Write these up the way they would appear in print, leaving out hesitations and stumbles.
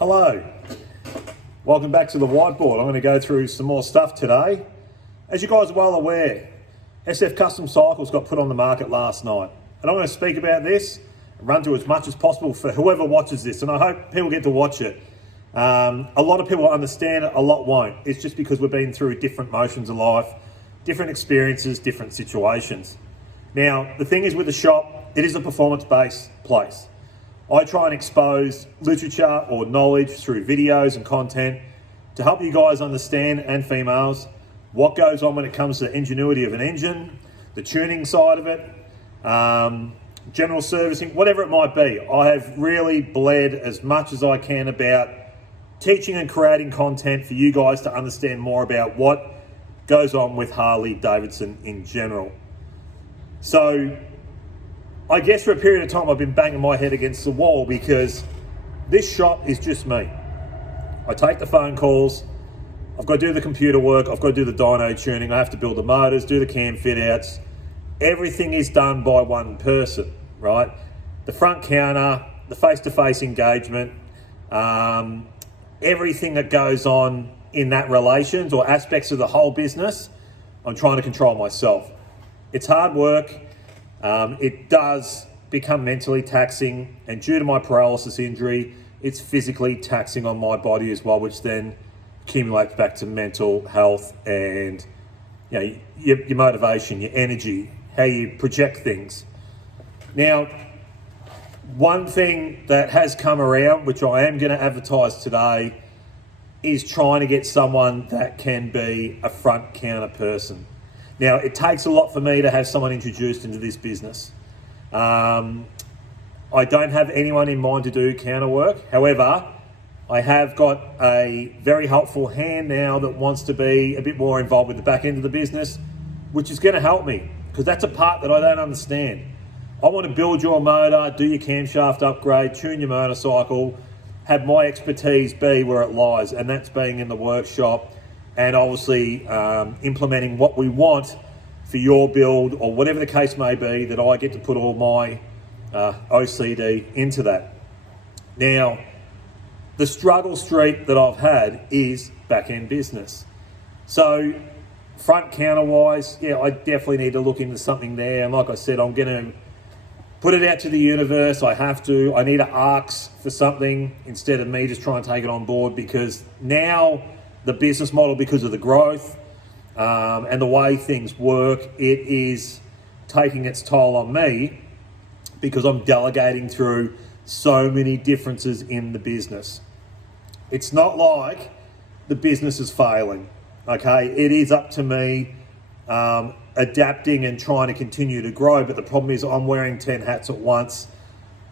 Hello, welcome back to the whiteboard. I'm going to go through some more stuff today. As you guys are well aware, SF Custom Cycles got put on the market last night. And I'm going to speak about this and run through as much as possible for whoever watches this. And I hope people get to watch it. A lot of people understand it, a lot won't. It's just because we've been through different motions of life, different experiences, different situations. Now, the thing is with the shop, it is a performance-based place. I try and expose literature or knowledge through videos and content to help you guys understand, and females, what goes on when it comes to the ingenuity of an engine, the tuning side of it, general servicing, whatever it might be. I have really bled as much as I can about teaching and creating content for you guys to understand more about what goes on with Harley Davidson in general. So I guess for a period of time I've been banging my head against the wall because this shop is just me. I take the phone calls, I've got to do the computer work, I've got to do the dyno tuning, I have to build the motors, do the cam fit outs. Everything is done by one person, right? The front counter, the face-to-face engagement, everything that goes on in that relations or aspects of the whole business, I'm trying to control myself. It's hard work. It does become mentally taxing, and due to my paralysis injury, it's physically taxing on my body as well, which then accumulates back to mental health and your motivation, your energy, how you project things. Now, one thing that has come around, which I am going to advertise today, is trying to get someone that can be a front counter person. Now, it takes a lot for me to have someone introduced into this business. I don't have anyone in mind to do counter work. However, I have got a very helpful hand now that wants to be a bit more involved with the back end of the business, which is going to help me because that's a part that I don't understand. I want to build your motor, do your camshaft upgrade, tune your motorcycle, have my expertise be where it lies, and that's being in the workshop and obviously implementing what we want for your build or whatever the case may be, that I get to put all my OCD into that. Now, the struggle streak that I've had is back-end business. So front counter-wise, yeah, I definitely need to look into something there. And like I said, I'm going to put it out to the universe. I have to. I need to ask for something instead of me just trying to take it on board, because now the business model, because of the growth and the way things work, it is taking its toll on me because I'm delegating through so many differences in the business. It's not like the business is failing, okay? It is up to me adapting and trying to continue to grow, but the problem is I'm wearing 10 hats at once.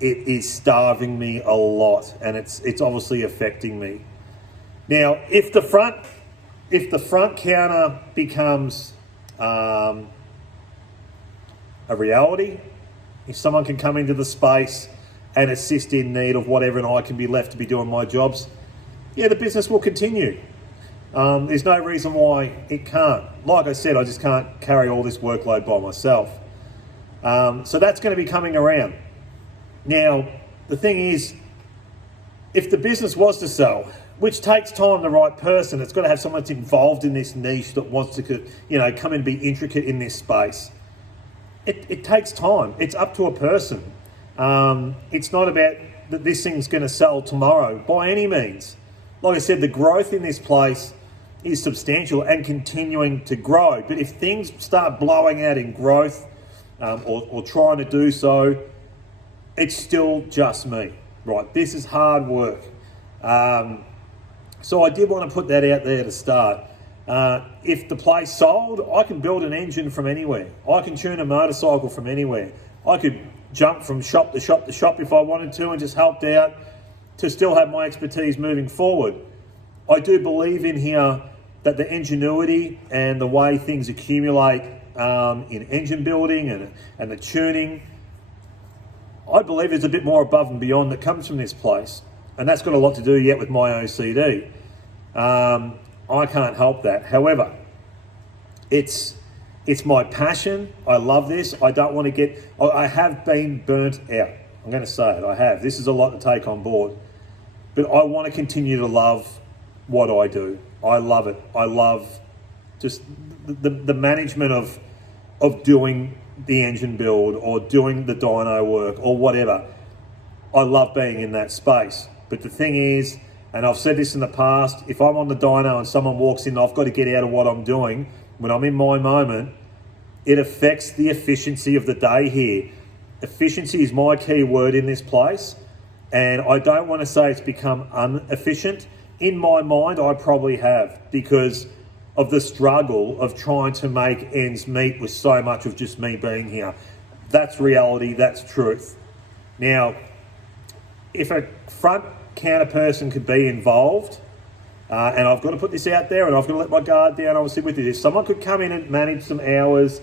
It is starving me a lot, and it's obviously affecting me. Now, if the front counter becomes a reality, if someone can come into the space and assist in need of whatever, and I can be left to be doing my jobs, yeah, the business will continue. There's no reason why it can't. Like I said, I just can't carry all this workload by myself. So that's going to be coming around. Now, the thing is, if the business was to sell, which takes time, the right person, it's got to have someone that's involved in this niche that wants to, come and be intricate in this space. It takes time. It's up to a person. It's not about that this thing's going to sell tomorrow by any means. Like I said, the growth in this place is substantial and continuing to grow. But if things start blowing out in growth or trying to do so, it's still just me, right? This is hard work. So I did want to put that out there to start. If the place sold, I can build an engine from anywhere. I can tune a motorcycle from anywhere. I could jump from shop to shop to shop if I wanted to and just helped out to still have my expertise moving forward. I do believe in here that the ingenuity and the way things accumulate in engine building and the tuning, I believe there's a bit more above and beyond that comes from this place. And that's got a lot to do yet with my OCD. I can't help that. However, it's my passion. I love this. I don't want to I have been burnt out. I'm going to say it. I have. This is a lot to take on board. but I want to continue to love what I do. I love it. I love just the management of doing the engine build or doing the dyno work or whatever. I love being in that space. But the thing is, and I've said this in the past, if I'm on the dyno and someone walks in, I've got to get out of what I'm doing. When I'm in my moment, it affects the efficiency of the day here. Efficiency is my key word in this place. And I don't want to say it's become inefficient. In my mind, I probably have, because of the struggle of trying to make ends meet with so much of just me being here. That's reality, that's truth. Now, if a front counter person could be involved, and I've got to put this out there and I've got to let my guard down, obviously, with this. If someone could come in and manage some hours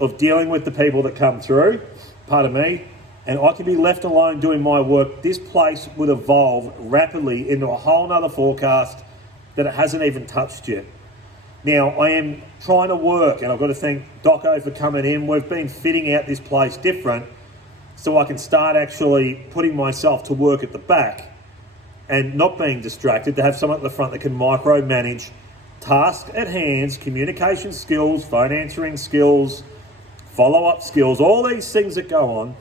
of dealing with the people that come through, pardon me, and I could be left alone doing my work, this place would evolve rapidly into a whole nother forecast that it hasn't even touched yet. Now, I am trying to work, and I've got to thank Doco for coming in. We've been fitting out this place different so I can start actually putting myself to work at the back and not being distracted, to have someone at the front that can micromanage task at hands, communication skills, phone answering skills, follow-up skills, all these things that go on.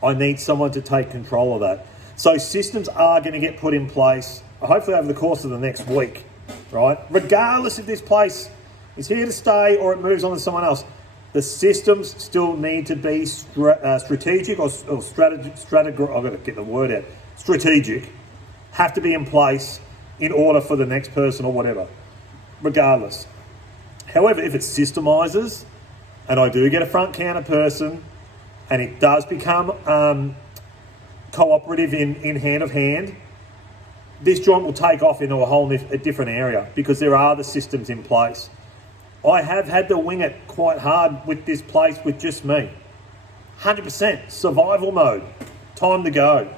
I need someone to take control of that. So systems are going to get put in place, hopefully over the course of the next week, right? Regardless if this place is here to stay or it moves on to someone else, the systems still need to be strategic or strategic. I've got to get the word out. Strategic have to be in place in order for the next person or whatever, regardless. However, if it systemizes, and I do get a front counter person, and it does become cooperative in hand of hand, this joint will take off into a different area because there are the systems in place. I have had to wing it quite hard with this place with just me. 100% survival mode, time to go.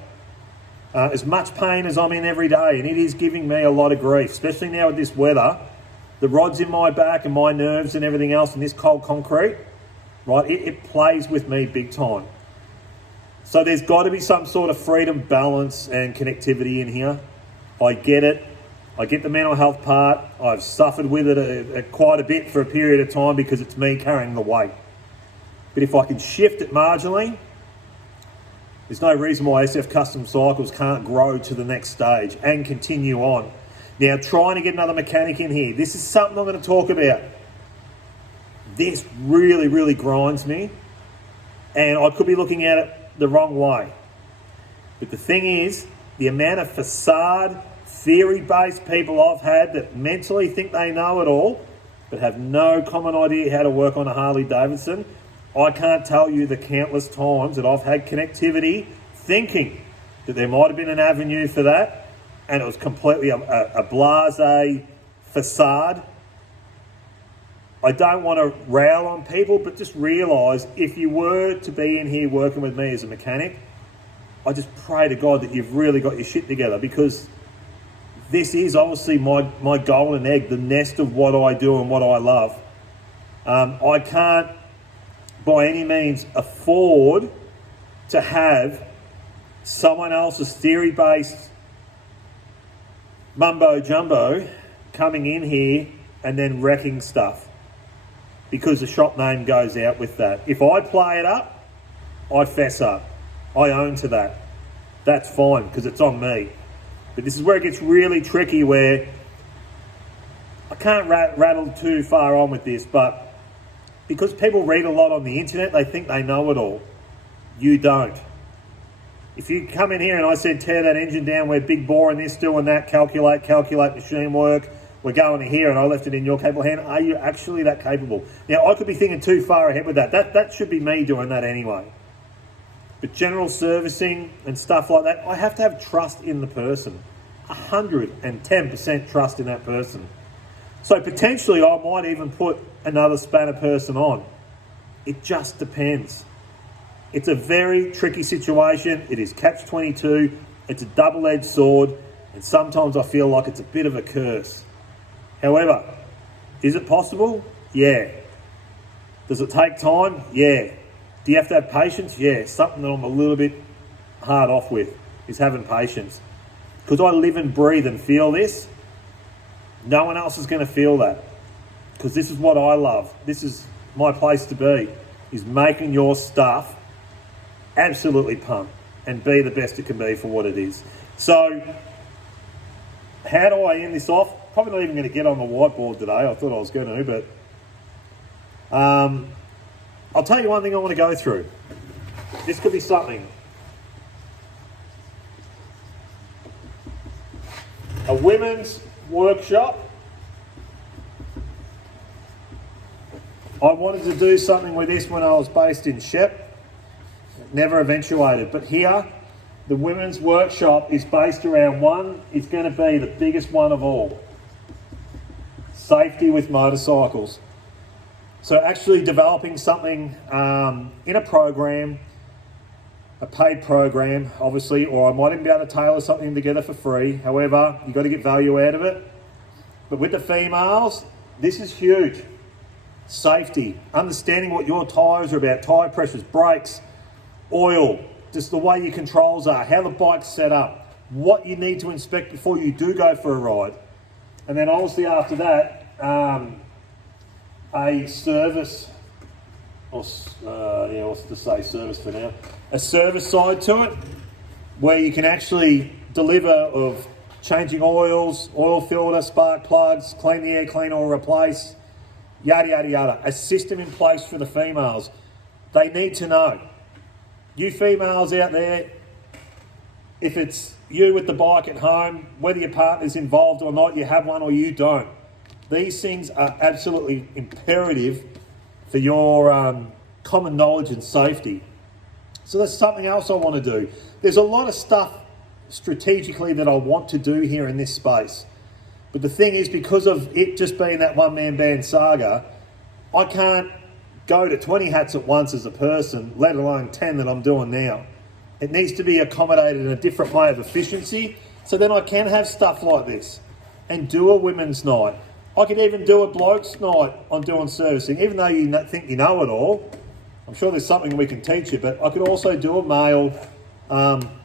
As much pain as I'm in every day, and it is giving me a lot of grief, especially now with this weather. The rods in my back and my nerves and everything else and this cold concrete, right, it plays with me big time. So there's got to be some sort of freedom, balance and connectivity in here. I get it. I get the mental health part. I've suffered with it quite a bit for a period of time because it's me carrying the weight. But if I can shift it marginally, there's no reason why SF Custom Cycles can't grow to the next stage and continue on. Now, trying to get another mechanic in here. This is something I'm going to talk about. This really, really grinds me. And I could be looking at it the wrong way. But the thing is, the amount of facade, theory-based people I've had that mentally think they know it all, but have no common idea how to work on a Harley Davidson, I can't tell you the countless times that I've had connectivity thinking that there might have been an avenue for that, and it was completely a blasé facade. I don't want to rail on people, but just realise if you were to be in here working with me as a mechanic, I just pray to God that you've really got your shit together, because this is obviously my golden egg, the nest of what I do and what I love. I can't by any means afford to have someone else's theory-based mumbo-jumbo coming in here and then wrecking stuff, because the shop name goes out with that. If I play it up, I fess up. I own to that. That's fine, because it's on me. But this is where it gets really tricky, where I can't rattle too far on with this, but because people read a lot on the internet, they think they know it all. You don't. If you come in here and I said, tear that engine down, we're big bore in this, doing that, calculate machine work, we're going to here, and I left it in your capable hand, are you actually that capable? Now, I could be thinking too far ahead with that. That should be me doing that anyway. But general servicing and stuff like that, I have to have trust in the person. 110% trust in that person. So potentially I might even put another spanner person on. It just depends. It's a very tricky situation. It is catch-22. It's a double-edged sword. And sometimes I feel like it's a bit of a curse. However, is it possible? Yeah. Does it take time? Yeah. Do you have to have patience? Yeah. Something that I'm a little bit hard off with is having patience. because I live and breathe and feel this, no one else is going to feel that, because this is what I love. This is my place to be, is making your stuff absolutely pump and be the best it can be for what it is. So how do I end this off? Probably not even going to get on the whiteboard today. I thought I was going to, but I'll tell you one thing I want to go through. This could be something. A women's workshop. I wanted to do something with this when I was based in Shep. It never eventuated. But here, the women's workshop is based around one. It's going to be the biggest one of all. Safety with motorcycles. So actually developing something in a program, a paid program, obviously, or I might even be able to tailor something together for free. However, you've got to get value out of it. But with the females, this is huge. Safety, understanding what your tyres are about, tyre pressures, brakes, oil, just the way your controls are, how the bike's set up, what you need to inspect before you do go for a ride. And then obviously after that, a service, or what's to say service for now, a service side to it, where you can actually deliver of changing oils, oil filter, spark plugs, clean the air, clean or replace, yada, yada, yada. A system in place for the females. They need to know. You females out there, if it's you with the bike at home, whether your partner's involved or not, you have one or you don't. These things are absolutely imperative for your common knowledge and safety. So that's something else I want to do. There's a lot of stuff strategically that I want to do here in this space. But the thing is, because of it just being that one-man band saga, I can't go to 20 hats at once as a person, let alone 10 that I'm doing now. It needs to be accommodated in a different way of efficiency, so then I can have stuff like this and do a women's night. I could even do a bloke's night on doing servicing, even though you think you know it all. I'm sure there's something we can teach you, but I could also do a male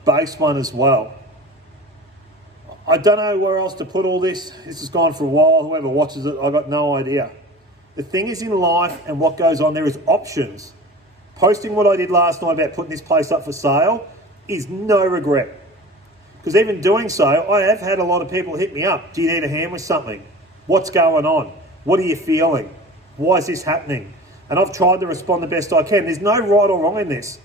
base one as well. I don't know where else to put all this. This has gone for a while. Whoever watches it, I've got no idea. The thing is, in life and what goes on, there is options. Posting what I did last night about putting this place up for sale is no regret. Because even doing so, I have had a lot of people hit me up. Do you need a hand with something? What's going on? What are you feeling? Why is this happening? And I've tried to respond the best I can. There's no right or wrong in this.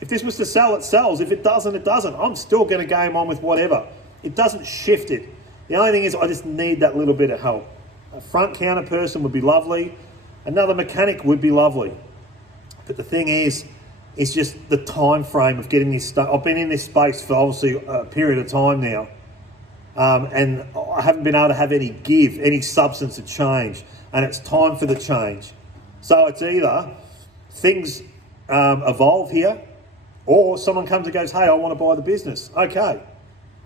If this was to sell, it sells. If it doesn't, it doesn't. I'm still going to game on with whatever. It doesn't shift it. The only thing is I just need that little bit of help. A front counter person would be lovely. Another mechanic would be lovely. But the thing is, it's just the time frame of getting this stuff. I've been in this space for obviously a period of time now. And I haven't been able to have any substance of change. And it's time for the change. So it's either things evolve here, or someone comes and goes, hey, I want to buy the business. Okay.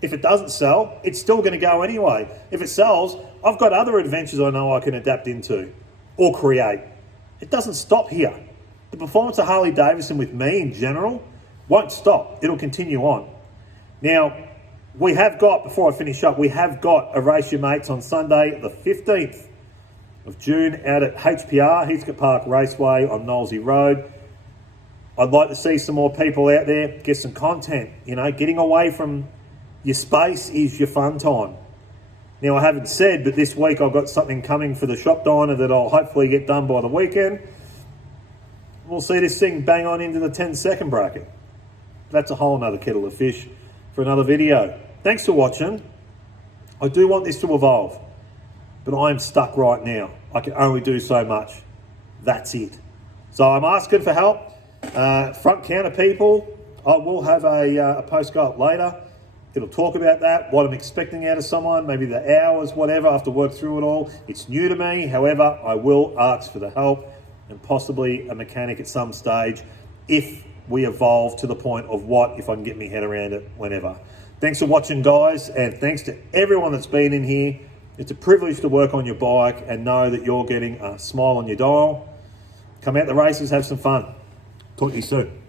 If it doesn't sell, it's still going to go anyway. If it sells, I've got other adventures I know I can adapt into or create. It doesn't stop here. The performance of Harley Davidson with me in general won't stop. It'll continue on. Now, we have got, before I finish up, we have got a Race Your Mates on Sunday, the 15th of June out at HPR, Heathcote Park Raceway on Knowlesy Road. I'd like to see some more people out there, get some content. You know, getting away from your space is your fun time. Now, I haven't said, but this week I've got something coming for the shop diner that I'll hopefully get done by the weekend. We'll see this thing bang on into the 10-second bracket. That's a whole nother kettle of fish for another video. Thanks for watching. I do want this to evolve, but I am stuck right now. I can only do so much. That's it. So I'm asking for help. Front counter people, I will have a post go up later. It'll talk about that, what I'm expecting out of someone, maybe the hours, whatever. I have to work through it all. It's new to me. However, I will ask for the help and possibly a mechanic at some stage if we evolve to the point of if I can get my head around it whenever. Thanks for watching, guys, and thanks to everyone that's been in here. It's a privilege to work on your bike and know that you're getting a smile on your dial. Come out the races, have some fun. Talk to you soon.